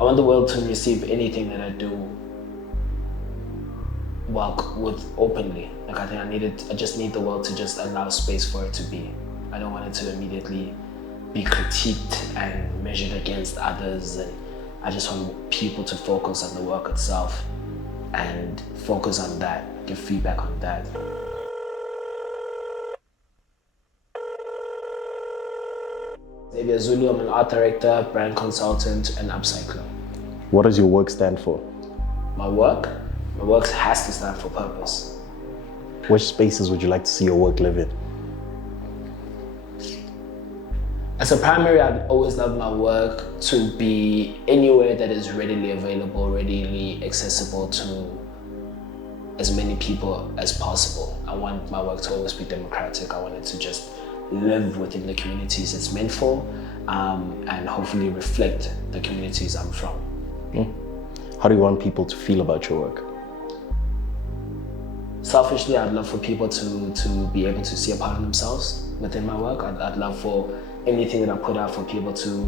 I want the world to receive anything that I do work with openly. Like I think I just need the world to just allow space for it to be. I don't want it to immediately be critiqued and measured against others, and I just want people to focus on the work itself and focus on that, give feedback on that. Xzavier Zulu, I'm an art director, brand consultant, and upcycler. What does your work stand for? My work has to stand for purpose. Which spaces would you like to see your work live in? As a primary, I'd always love my work to be anywhere that is readily available, readily accessible to as many people as possible. I want my work to always be democratic. I want it to just live within the communities it's meant for, and hopefully reflect the communities I'm from. How do you want people to feel about your work? Selfishly, I'd love for people to be able to see a part of themselves within my work. I'd love for anything that I put out for people to,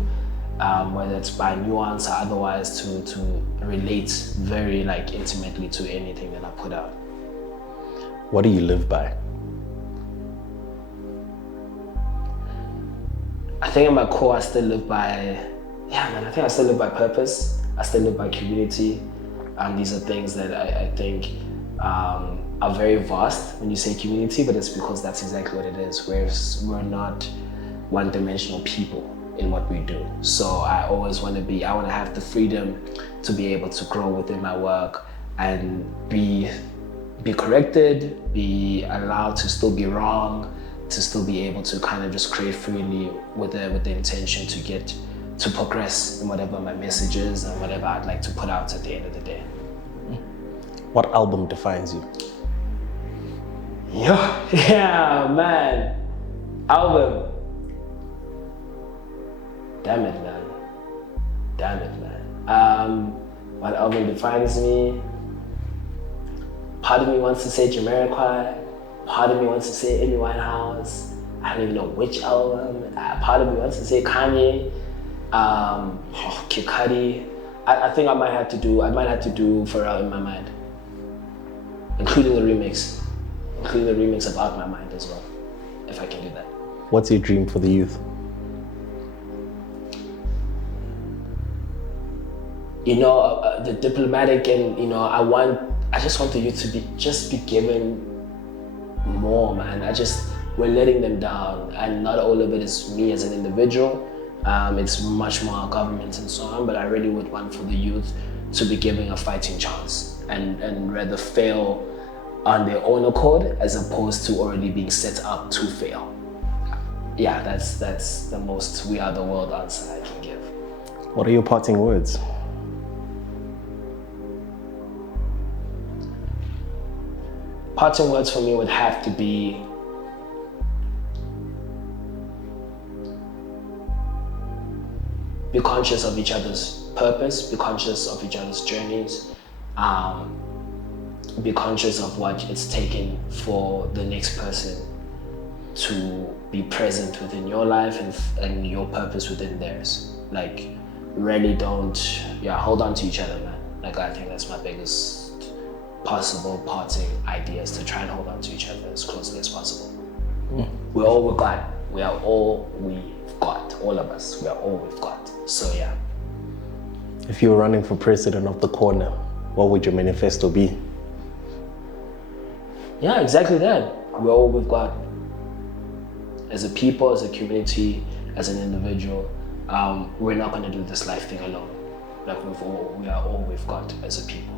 whether it's by nuance or otherwise, to relate very intimately to anything that I put out. What do you live by? I think at my core, I still live by, I think I still live by purpose. I still live by community. These are things that I think are very vast when you say community, but it's because that's exactly what it is. We're not one-dimensional people in what we do. So I always want to I want to have the freedom to be able to grow within my work and be corrected, be allowed to still be wrong, to still be able to kind of just create freely with the intention to progress in whatever my message is and whatever I'd like to put out at the end of the day. What album defines you? Yeah, man. Album. Damn it, man. What album defines me? Part of me wants to say Jamiroquai. Part of me wants to say Amy Winehouse. I don't even know which album. Part of me wants to say Kanye. Kid Cudi. I think I might have to do Pharrell in my mind, including the remix of Out My Mind as well, if I can do that. What's your dream for the youth? The diplomatic and I just want the youth to be given more, man. We're letting them down, and not all of it is me as an individual. It's much more our government and so on, but I really would want for the youth to be given a fighting chance and rather fail on their own accord as opposed to already being set up to fail. Yeah, that's the most we are the world answer I can give. What are your parting words? Parting words for me would have to be conscious of each other's purpose, be conscious of each other's journeys, be conscious of what it's taken for the next person to be present within your life and your purpose within theirs. Really hold on to each other, man. I think that's my biggest possible parting idea, is to try and hold on to each other as closely as possible. We're all we've got. We are all we've got. All of us, we are all we've got. So yeah. If you were running for president of the corner, what would your manifesto be? Yeah, exactly that. We're all we've got. As a people, as a community, as an individual, we're not going to do this life thing alone. We are all we've got as a people.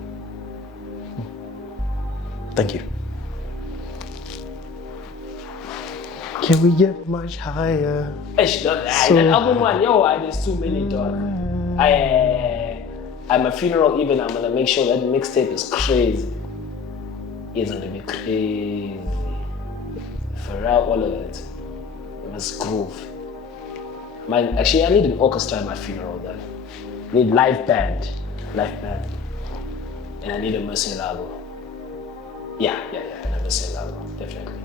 Thank you. Can we get much higher? That album one, there's too many, dog. At my funeral even, I'm gonna make sure that mixtape is crazy. It's gonna be crazy. Pharrell, all of it. It must groove. Actually, I need an orchestra at my funeral then. I need live band. And I need a Mercy Lago. Yeah, and a Mercy Lago, definitely.